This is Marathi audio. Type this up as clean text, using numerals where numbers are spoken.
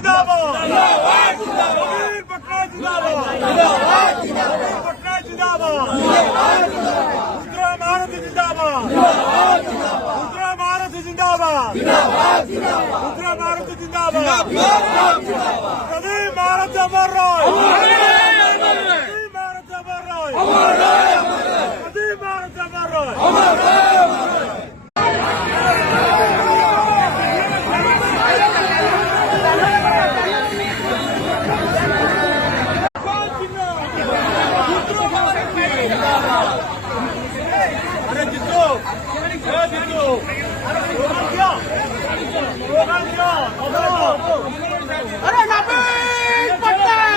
जिंदाबाद वीर पटना जिंदाबाद पटना जिंदाबाद उत्तरा भारत जिंदाबाद उत्तरा भारत जिंदाबाद उत्तरा भारत जिंदाबाद कभी भारत अमर रहे कभी भारत अमर रहे कभी भारत अमर रहे अरे जितो अरे नवीन पटना